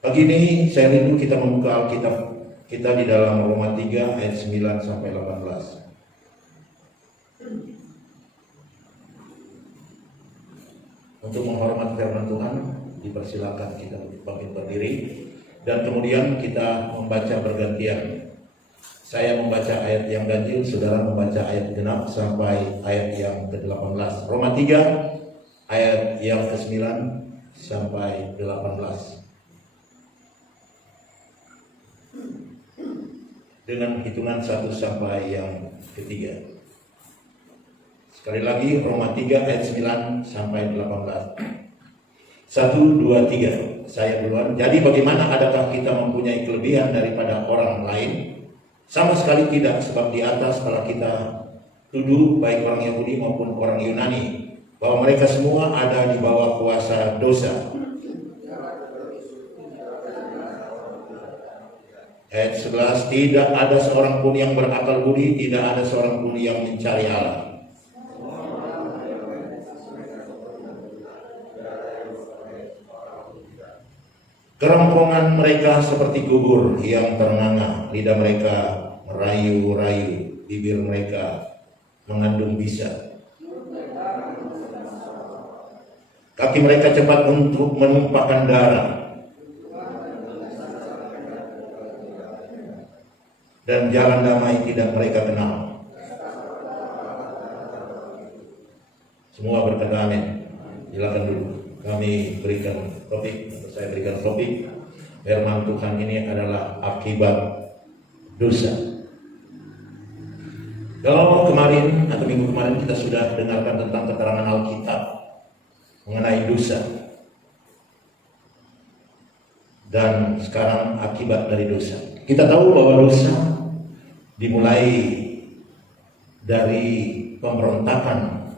Pagi ini saya rindu kita membuka Alkitab kita di dalam Roma 3 ayat 9 sampai 18. Untuk menghormati firman Tuhan, dipersilakan kita bangkit berdiri dan kemudian kita membaca bergantian. Saya membaca ayat yang ganjil, saudara membaca ayat genap sampai ayat yang ke-18. Roma 3 ayat yang ke-9 sampai 18. Dengan hitungan 1 sampai yang ketiga. Sekali lagi Roma 3 ayat 9 sampai 18. 1, 2, 3. Saya duluan. Jadi bagaimana, adakah kita mempunyai kelebihan daripada orang lain? Sama sekali tidak, sebab di atas kala kita tuduh baik orang Yahudi maupun orang Yunani bahwa mereka semua ada di bawah kuasa dosa. Ayat 11, tidak ada seorang pun yang berakal budi, tidak ada seorang pun yang mencari Allah. Kerongkongan mereka seperti kubur yang ternganga, lidah mereka merayu-rayu, bibir mereka mengandung bisa. Kaki mereka cepat untuk menumpahkan darah, dan jalan damai tidak mereka kenal. Semua berkata amin. Silakan dulu. Kami berikan topik, atau saya berikan topik. Firman Tuhan ini adalah akibat dosa. Kalau kemarin atau minggu kemarin kita sudah dengarkan tentang keterangan Alkitab mengenai dosa. Dan sekarang akibat dari dosa. Kita tahu bahwa dosa dimulai dari pemberontakan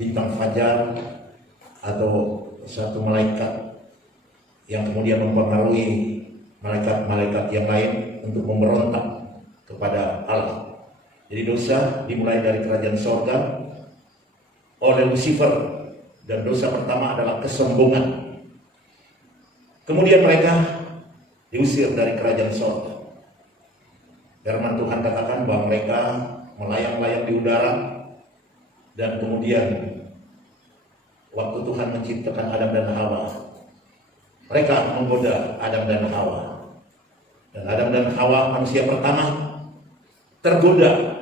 bintang fajar atau satu malaikat yang kemudian mempengaruhi malaikat-malaikat yang lain untuk memberontak kepada Allah. Jadi dosa dimulai dari kerajaan sorga oleh Lucifer, dan dosa pertama adalah kesombongan. Kemudian mereka diusir dari kerajaan sorga. Firman Tuhan katakan bahwa mereka melayang-layang di udara, dan kemudian waktu Tuhan menciptakan Adam dan Hawa, mereka menggoda Adam dan Hawa. Dan Adam dan Hawa, manusia pertama, tergoda,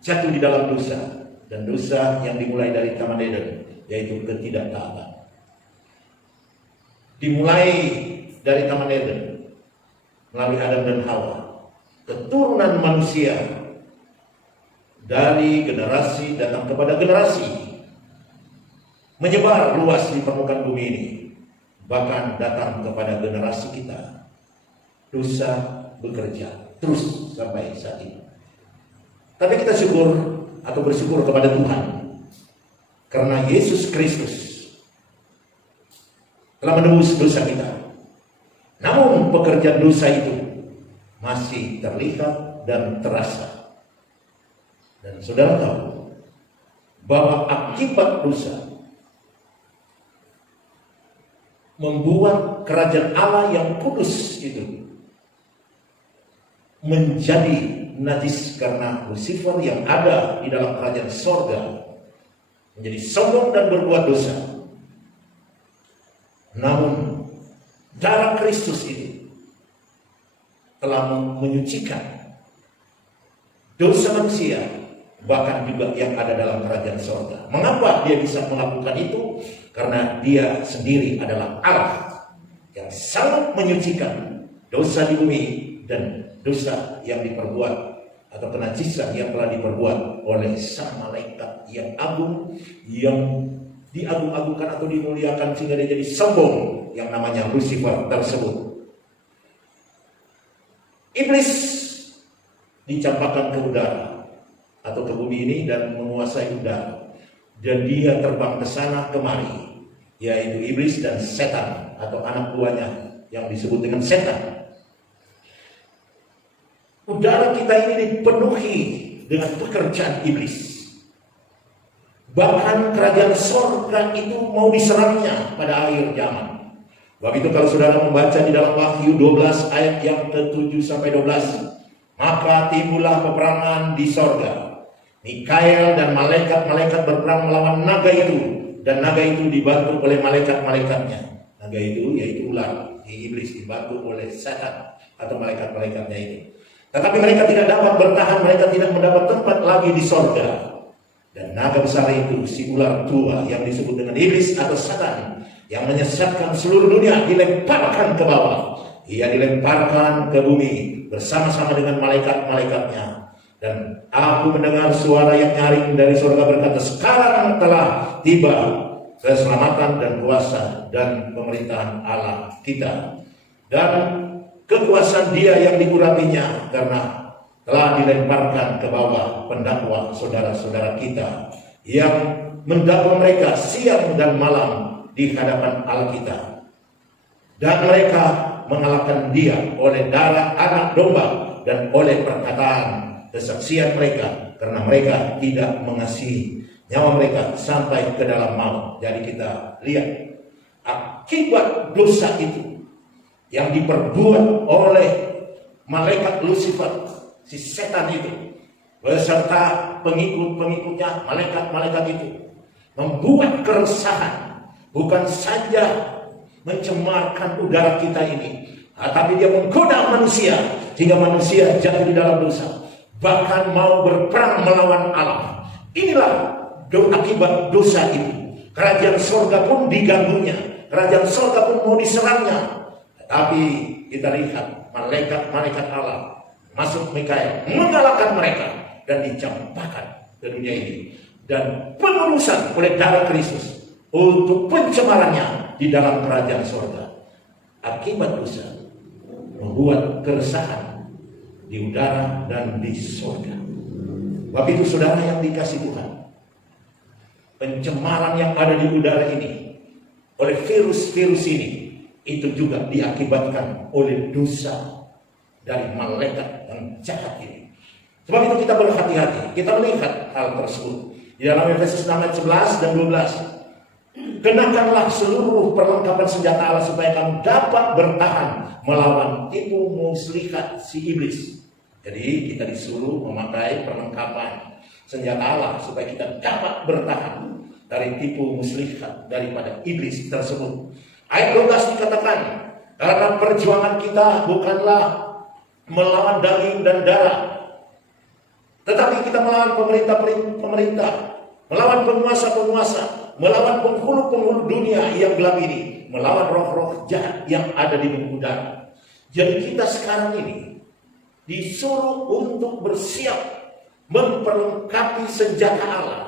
jatuh di dalam dosa. Dan dosa yang dimulai dari Taman Eden, yaitu ketidaktaatan. Dimulai dari Taman Eden, melalui Adam dan Hawa, keturunan manusia dari generasi datang kepada generasi, menyebar luas di permukaan bumi ini, bahkan datang kepada generasi kita. Dosa bekerja terus sampai saat ini. Tapi kita syukur atau bersyukur kepada Tuhan karena Yesus Kristus telah menebus dosa kita. Namun pekerjaan dosa itu masih terlihat dan terasa. Dan saudara tahu bahwa akibat dosa membuat kerajaan Allah yang kudus itu menjadi najis, karena Lucifer yang ada di dalam kerajaan sorga menjadi sombong dan berbuat dosa. Namun darah Kristus itu telah menyucikan dosa manusia, bahkan juga yang ada dalam kerajaan sorga. Mengapa dia bisa melakukan itu? Karena dia sendiri adalah Allah yang sangat menyucikan dosa di bumi dan dosa yang diperbuat atau kenajisan yang telah diperbuat oleh sang malaikat yang agung, yang diagung-agungkan atau dimuliakan sehingga dia jadi sombong, yang namanya Lucifer tersebut. Iblis dicampakkan ke udara atau ke bumi ini dan menguasai udara, dan dia terbang ke sana kemari, yaitu iblis dan setan atau anak buahnya yang disebut dengan setan. Udara kita ini dipenuhi dengan pekerjaan iblis. Bahkan kerajaan sorga itu mau diserangnya pada akhir zaman. Sebab itu kalau saudara membaca di dalam Wahyu 12 ayat yang ke-7 sampai 12, maka timbullah peperangan di sorga. Mikael dan malaikat-malaikat berperang melawan naga itu, dan naga itu dibantu oleh malaikat-malaikatnya. Naga itu yaitu ular, iblis, dibantu oleh setan atau malaikat-malaikatnya itu. Tetapi mereka tidak dapat bertahan, mereka tidak mendapat tempat lagi di sorga. Dan naga besar itu, si ular tua yang disebut dengan iblis atau setan, yang menyesatkan seluruh dunia, dilemparkan ke bawah. Ia dilemparkan ke bumi bersama-sama dengan malaikat-malaikatnya. Dan aku mendengar suara yang nyaring dari surga berkata, sekarang telah tiba keselamatan dan kuasa dan pemerintahan Allah kita, dan kekuasaan Dia yang diurapinya, karena telah dilemparkan ke bawah pendakwa saudara-saudara kita yang mendakwa mereka siang dan malam di hadapan Allah kita. Dan mereka mengalahkan Dia oleh darah anak domba dan oleh perkataan kesaksian mereka, karena mereka tidak mengasihi nyawa mereka sampai ke dalam maut. Jadi kita lihat akibat dosa itu yang diperbuat oleh malaikat Lucifer, si setan itu, beserta pengikut-pengikutnya, malaikat-malaikat itu, membuat keresahan. Bukan saja mencemarkan udara kita ini, tapi dia menggoda manusia hingga manusia jatuh di dalam dosa, bahkan mau berperang melawan Allah. Inilah akibat dosa itu. Kerajaan surga pun diganggunya, kerajaan surga pun mau diserangnya. Tapi kita lihat malaikat-malaikat Allah masuk, Mikael mengalahkan mereka dan dicampakkan ke dunia ini, dan penebusan oleh darah Kristus untuk pencemarannya di dalam kerajaan surga. Akibat dosa membuat keresahan di udara dan di surga. Sebab itu saudara yang dikasih Tuhan, pencemaran yang ada di udara ini oleh virus-virus ini, itu juga diakibatkan oleh dosa dari malaikat yang jahat ini. Sebab itu kita berhati-hati, kita melihat hal tersebut di dalam Efesus 6 ayat 11 dan 12. Kenakanlah seluruh perlengkapan senjata Allah supaya kamu dapat bertahan melawan tipu muslihat si iblis. Jadi kita disuruh memakai perlengkapan senjata Allah supaya kita dapat bertahan dari tipu muslihat daripada iblis tersebut. Ayat 12 dikatakan, karena perjuangan kita bukanlah melawan daging dan darah, tetapi kita melawan pemerintah, melawan penguasa-penguasa, melawan penghulu-penghulu dunia yang gelap ini, melawan roh-roh jahat yang ada di bumi udara. Jadi kita sekarang ini disuruh untuk bersiap memperlengkapi senjata Allah.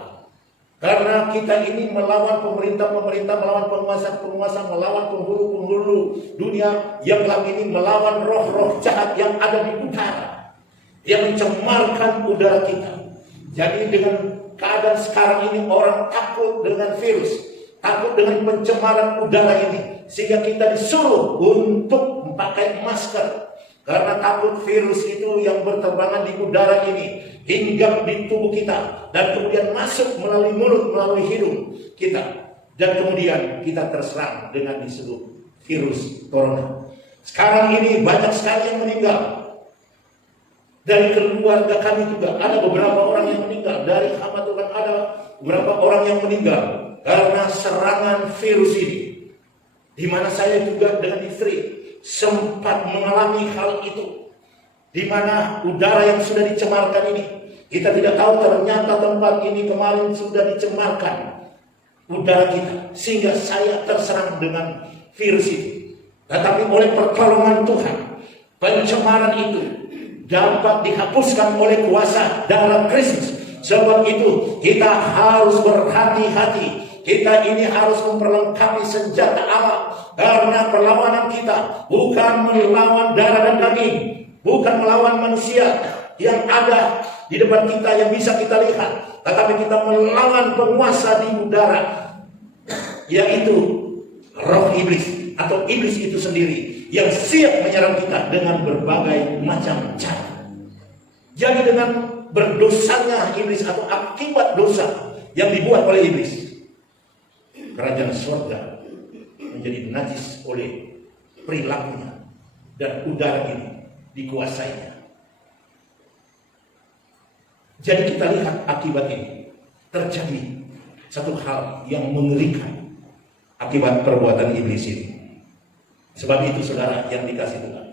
Karena kita ini melawan pemerintah-pemerintah, melawan penguasa-penguasa, melawan penghulu-penghulu dunia yang gelap ini, melawan roh-roh jahat yang ada di udara, yang mencemarkan udara kita. Jadi dengan keadaan sekarang ini, orang takut dengan virus, takut dengan pencemaran udara ini, sehingga kita disuruh untuk memakai masker. Karena takut virus itu yang berterbangan di udara ini hinggap di tubuh kita, dan kemudian masuk melalui mulut, melalui hidung kita, dan kemudian kita terserang dengan disebut virus corona. Sekarang ini banyak sekali yang meninggal. Dari keluarga kami juga ada beberapa orang yang meninggal. Dari hamba Tuhan ada beberapa orang yang meninggal karena serangan virus ini. Di mana saya juga dengan istri sempat mengalami hal itu. Di mana udara yang sudah dicemarkan ini, kita tidak tahu ternyata tempat ini kemarin sudah dicemarkan udara kita, sehingga saya terserang dengan virus itu. Tetapi oleh pertolongan Tuhan, pencemaran itu dapat dihapuskan oleh kuasa darah Kristus. Sebab itu kita harus berhati-hati. Kita ini harus memperlengkapi senjata Allah, karena perlawanan kita bukan melawan darah dan daging, bukan melawan manusia yang ada di depan kita yang bisa kita lihat, tetapi kita melawan penguasa di udara, yaitu roh iblis atau iblis itu sendiri yang siap menyerang kita dengan berbagai macam cara. Jadi dengan berdosanya iblis atau akibat dosa yang dibuat oleh iblis, kerajaan surga menjadi najis oleh perilakunya, dan udara ini dikuasainya. Jadi kita lihat akibat ini terjadi satu hal yang mengerikan akibat perbuatan iblis ini. Sebab itu saudara yang dikasih Tuhan,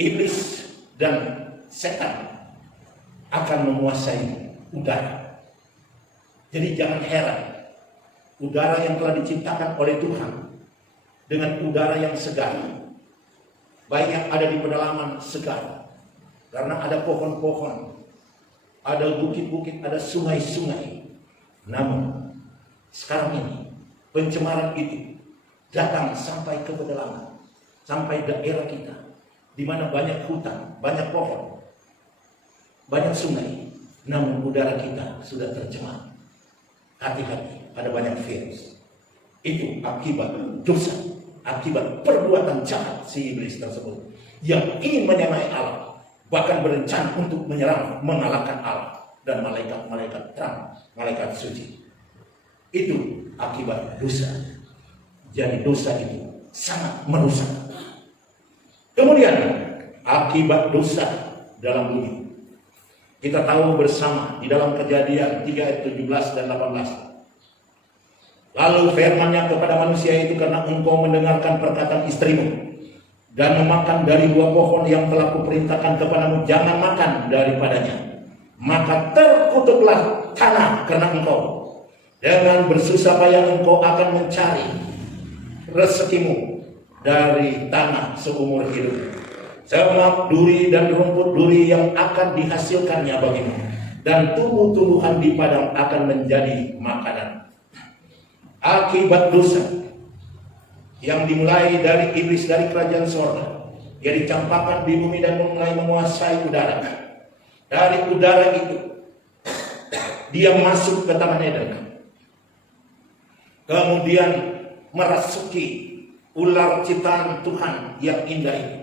iblis dan setan akan menguasai udara. Jadi jangan heran, udara yang telah diciptakan oleh Tuhan dengan udara yang segar, baik yang ada di pedalaman segar, karena ada pohon-pohon, ada bukit-bukit, ada sungai-sungai. Namun sekarang ini pencemaran itu datang sampai ke pedalaman, sampai daerah kita, di mana banyak hutan, banyak pohon, banyak sungai, namun udara kita sudah tercemar. Hati-hati, ada banyak virus. Itu akibat dosa, akibat perbuatan jahat si iblis tersebut yang ingin menyamai Allah, bahkan berencana untuk menyerang, mengalahkan Allah dan malaikat-malaikat terang, malaikat suci. Itu akibat dosa. Jadi dosa itu sangat merusak. Kemudian akibat dosa dalam bumi, kita tahu bersama di dalam Kejadian 3 ayat 17 dan 18. Lalu firman-Nya kepada manusia itu, karena engkau mendengarkan perkataan istrimu dan memakan dari buah pohon yang telah kuperintahkan kepadamu, jangan makan daripadanya, maka terkutuklah tanah karena engkau. Dengan bersusah payah engkau akan mencari rezekimu dari tanah seumur hidup. Semak duri dan rumput duri yang akan dihasilkannya bagimu, dan tumbuh-tumbuhan di padang akan menjadi makanan. Akibat dosa yang dimulai dari iblis, dari kerajaan sorga, dia dicampakkan di bumi dan mulai menguasai udara. Dari udara itu dia masuk ke Taman Eden, kemudian merasuki ular ciptaan Tuhan yang indah itu.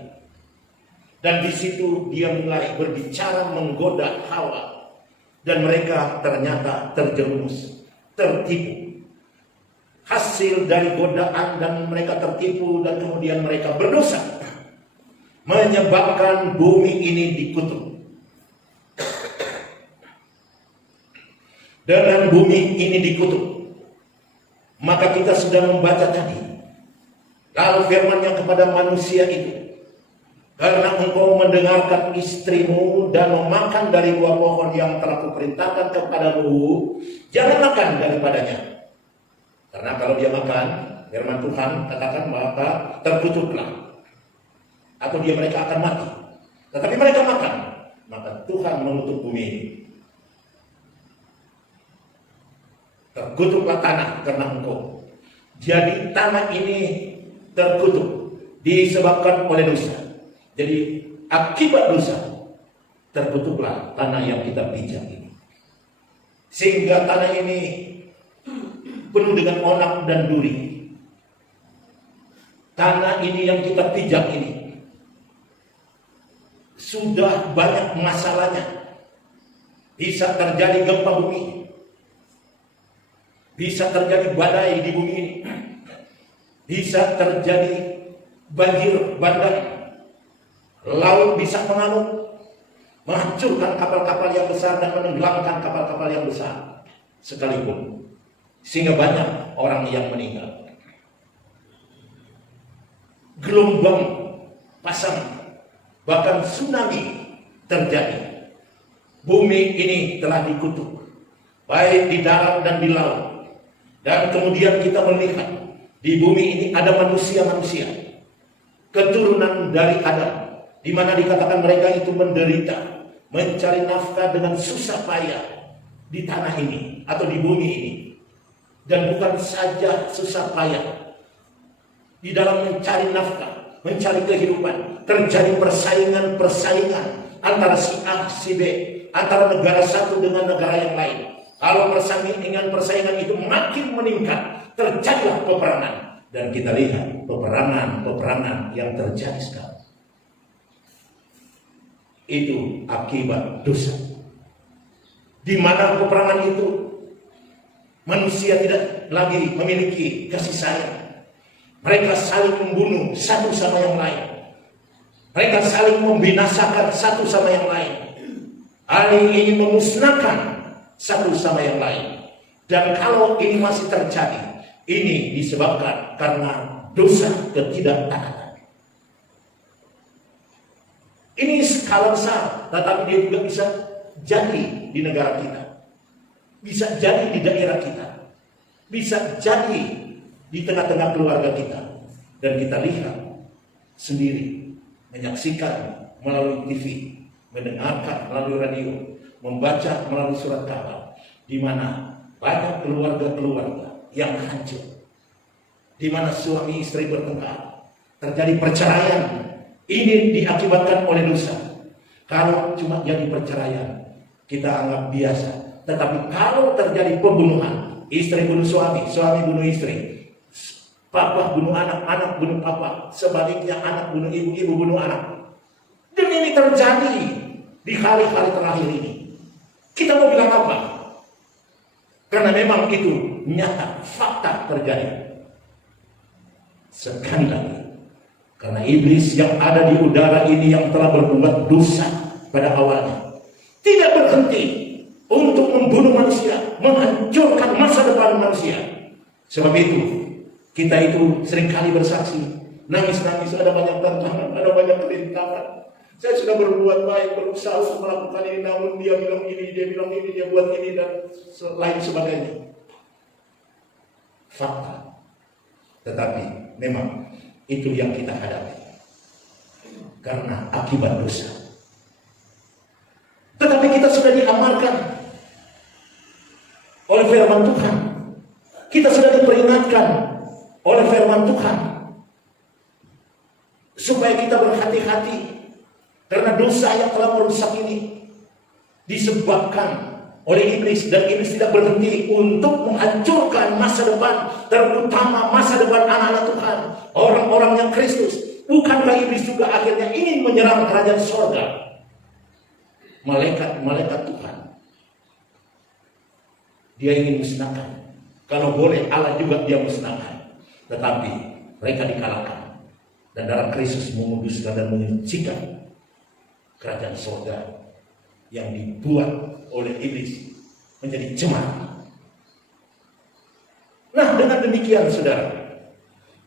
Dan di situ dia mulai berbicara, menggoda Hawa, dan mereka ternyata terjerumus, tertipu. Hasil dari godaan dan mereka tertipu, dan kemudian mereka berdosa, menyebabkan bumi ini dikutuk. Dengan bumi ini dikutuk, maka kita sudah membaca tadi. Lalu firman-Nya kepada manusia itu, karena engkau mendengarkan istrimu dan memakan dari buah pohon yang telah kuperintahkan kepadamu, jangan makan daripadanya. Karena kalau dia makan, firman Tuhan katakan maka terkutuklah, atau mereka akan mati. Tetapi mereka makan, maka Tuhan mengutuk bumi ini. Terkutuklah tanah karena engkau. Jadi tanah ini terkutuk disebabkan oleh dosa. Jadi akibat dosa terkutuklah tanah yang kita pijak ini, sehingga tanah ini penuh dengan onak dan duri. Tanah ini yang kita pijak ini sudah banyak masalahnya. Bisa terjadi gempa bumi, bisa terjadi badai di bumi ini, bisa terjadi banjir bandang. Laut bisa mengamuk, menghancurkan kapal-kapal yang besar dan menenggelamkan kapal-kapal yang besar sekalipun, sehingga banyak orang yang meninggal. Gelombang pasang, bahkan tsunami terjadi. Bumi ini telah dikutuk, baik di darat dan di laut. Dan kemudian kita melihat di bumi ini ada manusia-manusia, keturunan dari Adam, di mana dikatakan mereka itu menderita, mencari nafkah dengan susah payah di tanah ini atau di bumi ini. Dan bukan saja susah payah di dalam mencari nafkah, mencari kehidupan, terjadi persaingan antara si A, si B, antara negara satu dengan negara yang lain. Kalau persaingan itu makin meningkat, terjadilah peperangan. Dan kita lihat peperangan yang terjadi sekarang. Itu akibat dosa. Di mana peperangan itu Manusia tidak lagi memiliki kasih sayang. Mereka saling membunuh satu sama yang lain. Mereka saling membinasakan satu sama yang lain. Saling ingin memusnahkan satu sama yang lain. Dan kalau ini masih terjadi, ini disebabkan karena dosa ketidaktaatan. Ini skala besar, tetapi dia juga bisa jadi di negara kita. Bisa jadi di daerah kita. Bisa jadi di tengah-tengah keluarga kita. Dan kita lihat sendiri, menyaksikan melalui TV, mendengarkan melalui radio, membaca melalui surat kabar, di mana banyak keluarga-keluarga yang hancur, di mana suami istri bertengkar, terjadi perceraian. Ini diakibatkan oleh dosa. Kalau cuma jadi perceraian, kita anggap biasa. Tetapi kalau terjadi pembunuhan, istri bunuh suami, suami bunuh istri, papa bunuh anak, anak bunuh papa, sebaliknya anak bunuh ibu, ibu bunuh anak. Dan ini terjadi di hari-hari terakhir ini. Kita mau bilang apa? Karena memang itu nyata, fakta terjadi. Sekali lagi, karena iblis yang ada di udara ini yang telah berbuat dosa pada awalnya, tidak berhenti untuk membunuh manusia, menghancurkan masa depan manusia. Sebab itu, kita itu seringkali bersaksi, nangis-nangis, ada banyak tantangan, ada banyak kerintangan. Saya sudah berbuat baik, berusaha untuk melakukan ini, namun dia bilang ini, dia bilang ini, dia buat ini, dan lain sebagainya. Fakta. Tetapi memang itu yang kita hadapi. Karena akibat dosa. Tetapi kita sudah diamarkan oleh firman Tuhan. Kita sudah diperingatkan oleh firman Tuhan. Supaya kita berhati-hati. Karena dosa yang telah merusak ini disebabkan oleh iblis, dan iblis tidak berhenti untuk menghancurkan masa depan, terutama masa depan anak-anak Tuhan, orang-orang yang Kristus. Bukankah iblis juga akhirnya ingin menyerang kerajaan surga? Malaikat Tuhan dia ingin musnahkan. Kalau boleh Allah juga dia musnahkan. Tetapi mereka dikalahkan, dan darah Kristus menguduskan dan menyucikan kerajaan surga yang dibuat oleh iblis menjadi cemar. Nah, dengan demikian saudara,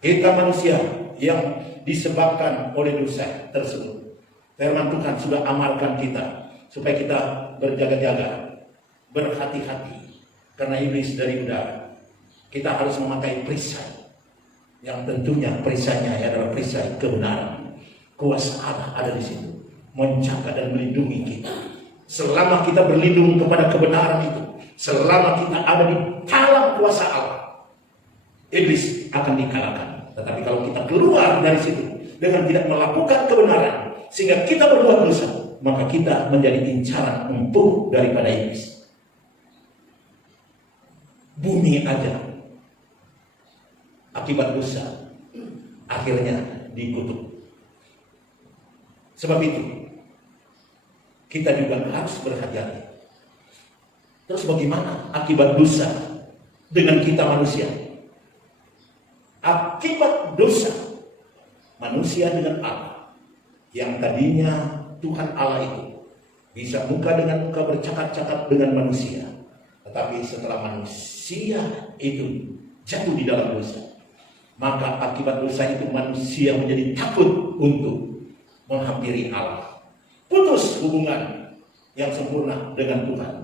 kita manusia yang disebabkan oleh dosa tersebut, firman Tuhan sudah amarkan kita supaya kita berjaga-jaga, berhati-hati, karena iblis dari udara. Kita harus memakai perisai, yang tentunya perisainya adalah perisai kebenaran. Kuasa Allah ada di situ, menjaga dan melindungi kita. Selama kita berlindung kepada kebenaran itu, selama kita ada di dalam kuasa Allah, iblis akan dikalahkan. Tetapi kalau kita keluar dari situ dengan tidak melakukan kebenaran, sehingga kita berbuat dosa, maka kita menjadi incaran empuk daripada iblis. Bumi aja akibat dosa akhirnya dikutuk. Sebab itu kita juga harus berhati-hati. Terus bagaimana akibat dosa dengan kita manusia? Akibat dosa manusia dengan Allah, yang tadinya Tuhan Allah itu bisa muka dengan muka bercakap-cakap dengan manusia, tetapi setelah manusia itu jatuh di dalam dosa, maka akibat dosa itu manusia menjadi takut untuk menghampiri Allah, putus hubungan yang sempurna dengan Tuhan,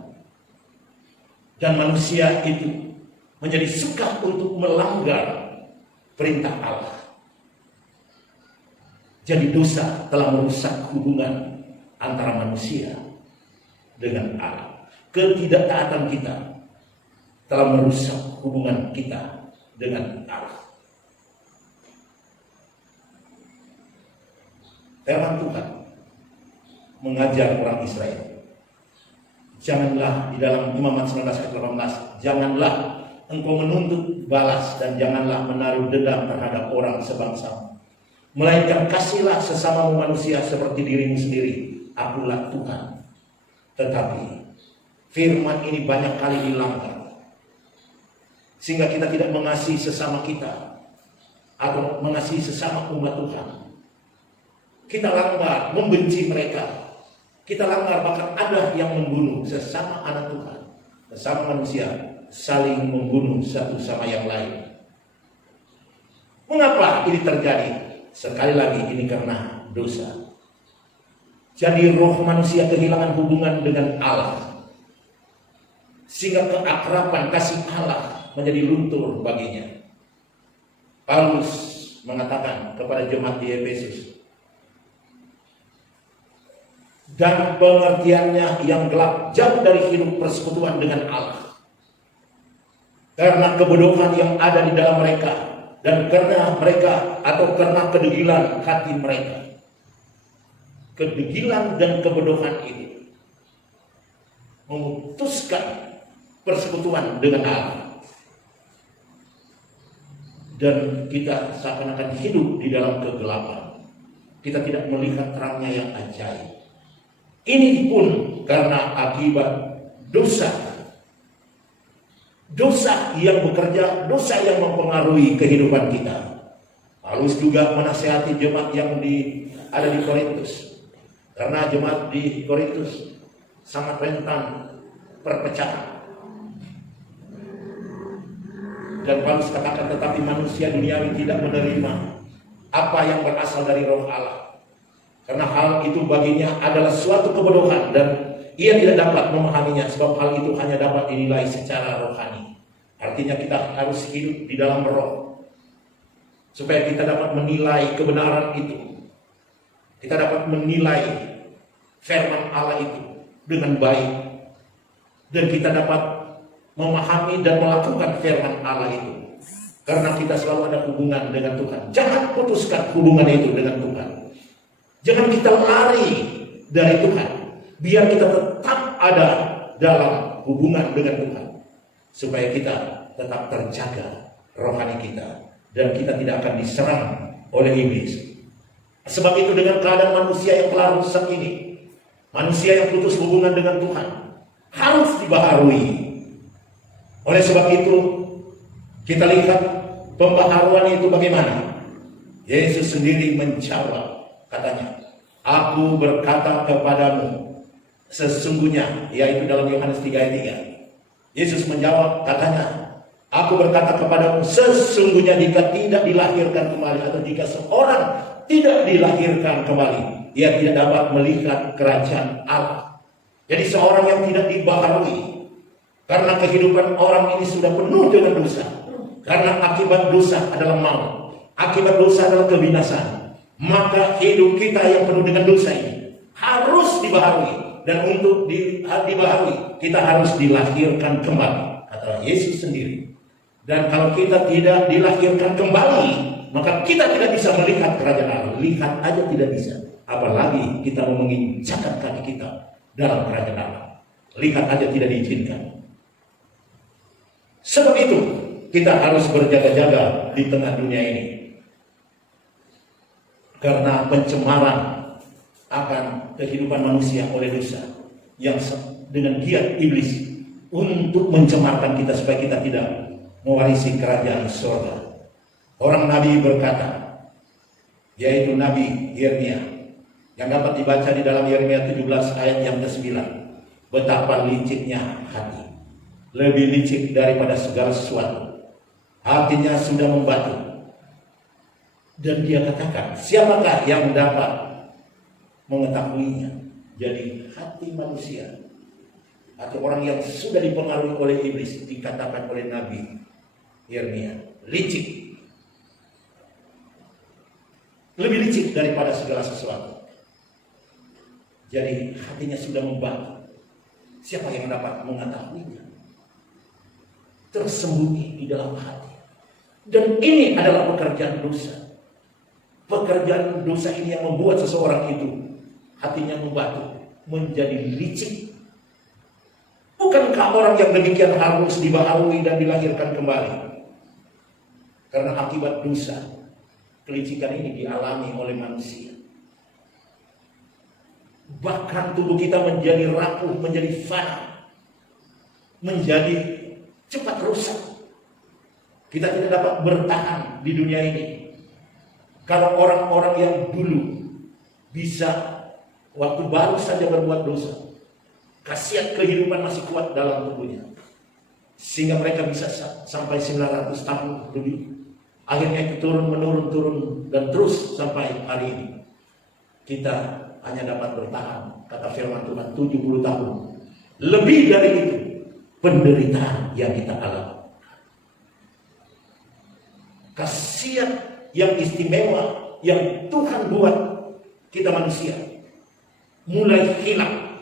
dan manusia itu menjadi suka untuk melanggar perintah Allah. Jadi dosa telah merusak hubungan antara manusia dengan Allah. Ketidaktaatan kita telah merusak hubungan kita dengan Allah. Firman Tuhan mengajar orang Israel, janganlah di dalam Imamat 19 ayat 18, janganlah engkau menuntut balas dan janganlah menaruh dendam terhadap orang sebangsa, melainkan kasihlah sesamamu manusia seperti dirimu sendiri. Akulah Tuhan. Tetapi firman ini banyak kali dilanggar. sehingga kita tidak mengasihi sesama kita atau mengasihi sesama umat Tuhan. Kita langgar membenci mereka. Kita langgar bahkan ada yang membunuh sesama anak Tuhan, sesama manusia, saling membunuh satu sama yang lain. Mengapa ini terjadi? Sekali lagi ini karena dosa. Jadi roh manusia kehilangan hubungan dengan Allah, sehingga keakraban kasih Allah menjadi luntur baginya. Paulus mengatakan kepada jemaat di Efesus, dan pengertiannya yang gelap jauh dari hidup persekutuan dengan Allah, karena kebodohan yang ada di dalam mereka, dan karena mereka atau karena kedegilan hati mereka. Kedegilan dan kebodohan itu memutuskan persekutuan dengan Allah, dan kita seakan-akan hidup di dalam kegelapan. Kita tidak melihat terangnya yang ajaib. Ini pun karena akibat dosa. Dosa yang bekerja, dosa yang mempengaruhi kehidupan kita. Paulus juga menasihati jemaat yang ada di Korintus, karena jemaat di Korintus sangat rentan perpecahan. Dan Paulus katakan, tetapi manusia duniawi tidak menerima apa yang berasal dari roh Allah, karena hal itu baginya adalah suatu kebodohan dan ia tidak dapat memahaminya, sebab hal itu hanya dapat dinilai secara rohani. Artinya kita harus hidup di dalam roh supaya kita dapat menilai kebenaran itu. Kita dapat menilai firman Allah itu dengan baik, dan kita dapat memahami dan melakukan firman Allah itu, karena kita selalu ada hubungan dengan Tuhan. Jangan putuskan hubungan itu dengan Tuhan. Jangan kita lari dari Tuhan. Biar kita tetap ada dalam hubungan dengan Tuhan, supaya kita tetap terjaga rohani kita, dan kita tidak akan diserang oleh iblis. Sebab itu dengan keadaan manusia yang telah rusak ini, manusia yang putus hubungan dengan Tuhan harus dibaharui. Oleh sebab itu kita lihat pembaharuan itu bagaimana. Yesus sendiri menjawab, katanya, aku berkata kepadamu sesungguhnya, yaitu dalam Yohanes 3 ayat 3. Yesus menjawab, katanya, aku berkata kepadamu sesungguhnya jika tidak dilahirkan kembali, atau jika seorang tidak dilahirkan kembali, ia tidak dapat melihat kerajaan Allah. Jadi seorang yang tidak dibaharui, karena kehidupan orang ini sudah penuh dengan dosa, karena akibat dosa adalah maut, akibat dosa adalah kebinasaan, maka hidup kita yang penuh dengan dosa ini harus dibaharui. Dan untuk dibaharui, kita harus dilahirkan kembali, kata Yesus sendiri. Dan kalau kita tidak dilahirkan kembali, maka kita tidak bisa melihat kerajaan Allah. Lihat aja tidak bisa, apalagi kita mau menginjakkan kaki kita dalam kerajaan Allah. Lihat aja tidak diizinkan. Sebab itu kita harus berjaga-jaga di tengah dunia ini, karena pencemaran akan kehidupan manusia oleh dosa yang dengan giat iblis untuk mencemarkan kita supaya kita tidak mewarisi kerajaan surga. Orang Nabi berkata, yaitu Nabi Yeremia, yang dapat dibaca di dalam Yeremia 17 ayat yang ke-9, betapa liciknya hati, lebih licik daripada segala sesuatu, hatinya sudah membatu. Dan dia katakan, siapakah yang dapat mengetahuinya? Jadi hati manusia atau orang yang sudah dipengaruhi oleh iblis, dikatakan oleh Nabi Yeremia, licik, lebih licik daripada segala sesuatu. Jadi hatinya sudah membatu. Siapa yang dapat mengetahuinya? Tersembunyi di dalam hati. Dan ini adalah pekerjaan dosa. Pekerjaan dosa ini yang membuat seseorang itu hatinya membatu, menjadi licik. Bukankah orang yang demikian harus dibaharui dan dilahirkan kembali? Karena akibat dosa, kelicikan ini dialami oleh manusia. Bahkan tubuh kita menjadi rapuh, menjadi fana, menjadi cepat rusak. Kita tidak dapat bertahan di dunia ini. Kalau orang-orang yang dulu bisa waktu baru saja berbuat dosa, khasiat kehidupan masih kuat dalam tubuhnya, sehingga mereka bisa sampai 900 tahun lebih. Akhirnya itu turun, dan terus sampai hari ini. Kita hanya dapat bertahan, kata firman Tuhan, 70 tahun. Lebih dari itu, penderitaan yang kita alami. Khasiat yang istimewa yang Tuhan buat kita manusia mulai hilang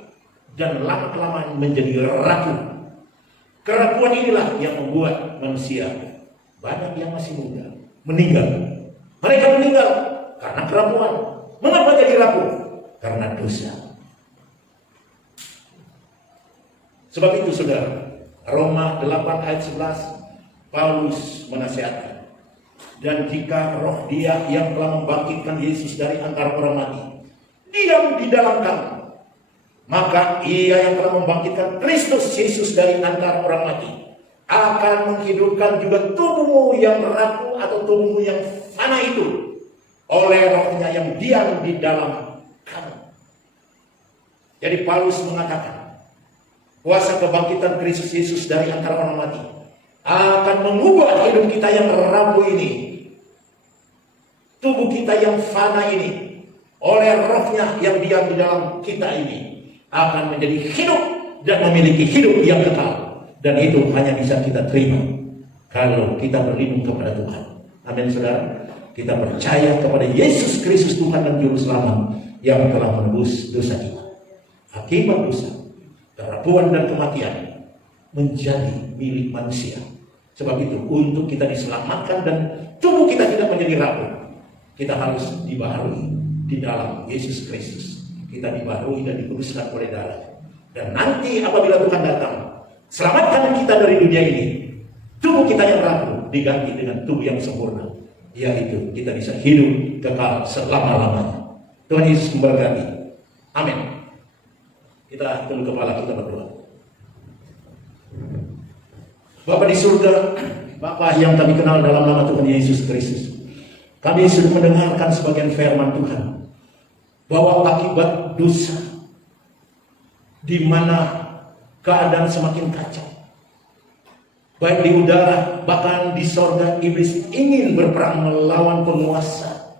dan lama-kelamaan menjadi rapuh. Kerapuhan inilah yang membuat manusia banyak yang masih muda meninggal. Mereka meninggal karena kerapuhan. Mengapa jadi rapuh? Karena dosa. Sebab itu saudara, Roma 8 ayat 11, Paulus menasihatkan, dan jika roh Dia yang telah membangkitkan Yesus dari antara orang mati diam di dalam kamu, maka Ia yang telah membangkitkan Kristus Yesus dari antara orang mati akan menghidupkan juga tubuhmu yang rapuh atau tubuhmu yang fana itu oleh rohnya yang diam di dalam kamu. Jadi Paulus mengatakan, kuasa kebangkitan Kristus Yesus dari antara orang mati akan mengubah hidup kita yang rapuh ini, tubuh kita yang fana ini, oleh rohnya yang diam di dalam kita ini, akan menjadi hidup dan memiliki hidup yang kekal. Dan itu hanya bisa kita terima kalau kita berlindung kepada Tuhan. Amin saudara. Kita percaya kepada Yesus Kristus Tuhan dan Juru Selamat yang telah menebus dosa kita. Akibat dosa, kerapuhan dan kematian menjadi milik manusia. Sebab itu untuk kita diselamatkan dan tubuh kita tidak menjadi rapuh, kita harus dibaharui di dalam Yesus Kristus. Kita dibaharui dan dikuduskan oleh darah. Dan nanti apabila Tuhan datang, selamatkan kita dari dunia ini, tubuh kita yang rapuh diganti dengan tubuh yang sempurna, yaitu kita bisa hidup kekal selama-lamanya. Tuhan Yesus memberkati. Amin. Kita tunduk kepala, kita berdoa. Bapa di surga, Bapa yang kami kenal dalam nama Tuhan Yesus Kristus, kami sudah mendengarkan sebagian firman Tuhan bahwa akibat dosa, di mana keadaan semakin kacau, baik di udara bahkan di sorga, iblis ingin berperang melawan penguasa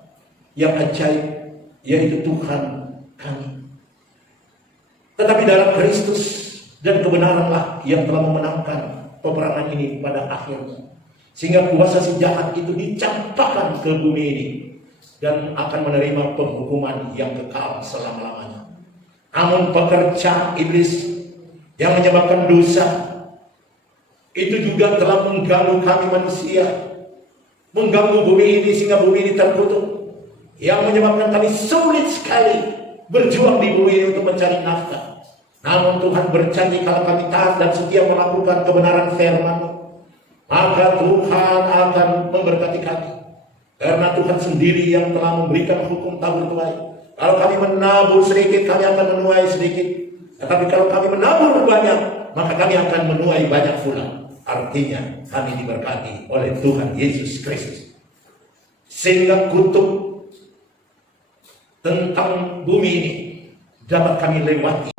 yang ajaib, yaitu Tuhan kami. Tetapi dalam Kristus dan kebenaranlah yang telah memenangkan peperangan ini pada akhirnya, sehingga kuasa si jahat itu dicampakkan ke bumi ini dan akan menerima penghukuman yang kekal selama-lamanya. Namun pekerja iblis yang menyebabkan dosa itu juga telah mengganggu kami manusia, mengganggu bumi ini sehingga bumi ini terkutuk, yang menyebabkan kami sulit sekali berjuang di bumi ini untuk mencari nafkah. Namun Tuhan berjanji kalau kami taat dan setia melakukan kebenaran firman-Mu, maka Tuhan akan memberkati kami. Karena Tuhan sendiri yang telah memberikan hukum tabur tuai. Kalau kami menabur sedikit, kami akan menuai sedikit. Tetapi kalau kami menabur banyak, maka kami akan menuai banyak pula. Artinya kami diberkati oleh Tuhan Yesus Kristus, sehingga kutuk tentang bumi ini dapat kami lewati.